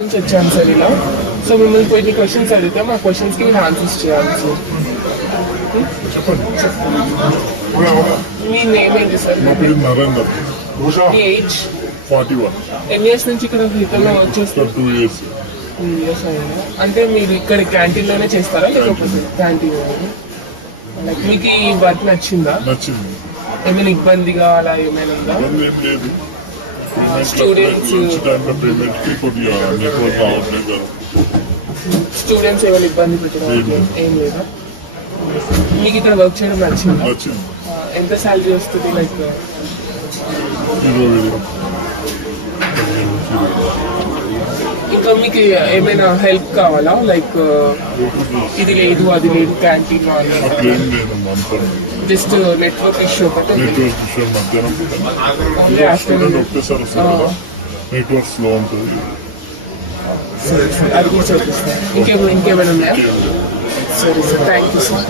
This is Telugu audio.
నుంచి వచ్చాను సార్ ఇలా. సో మిమ్మల్ని కొన్ని క్వశ్చన్స్ అడిగితే మా క్వశ్చన్స్కి మీరు ఆన్సర్స్ చేయాలి సార్. మీ నేమ్ ఏంటి సార్? నా పేరు నరేందర్. మీ ఏజ్? 41. ఎన్ని ఇయర్స్ నుంచి ఇక్కడ హితంలో వచ్చేస్తారు? 2 years. 2 years అయిందా? అంటే మీరు ఇక్కడ క్యాంటీన్లోనే చేస్తారా లేకపోతే క్యాంటీన్? లైక్ మీకు ఈ వర్క్ నచ్చిందా? నచ్చింది. ఏమైనా ఇబ్బందిగా అలా ఏమైనా ఉందా? ఇబ్బంది ఏం లేదు. Students- పేమెంట్ కి కొద్దిగా నెట్వర్క్ రావట్లేదు కదా. స్టూడెంట్స్ ఏమైనా ఇబ్బంది పెట్టడం ఏం లేదా? మీకు ఇక్కడ వర్క్ చేయడం నచ్చిందా? నచ్చింది. ఎంత శాలరీ వస్తుంది? లైక్ 20,000. ఇంకా మీకు ఏమైనా హెల్ప్ కావాలా? లైక్ ఇది లేదు అది లేదు క్యాంటీన్ అట్లేం లేదు. అంతా జస్ట్ నెట్వర్క్ ఇష్యూ ఒకటి నెట్వర్క్ విషయం మధ్యాహ్నం ఓన్లీ ఆఫ్టర్నూన్. ఒకేసారి వస్తుంది కదా, నెట్వర్క్ స్లో ఉంటుంది. అది కూడా చూపిస్తాను. ఇంకేమైనా ఉన్నాయా? సరే సార్, థ్యాంక్ యూ సార్.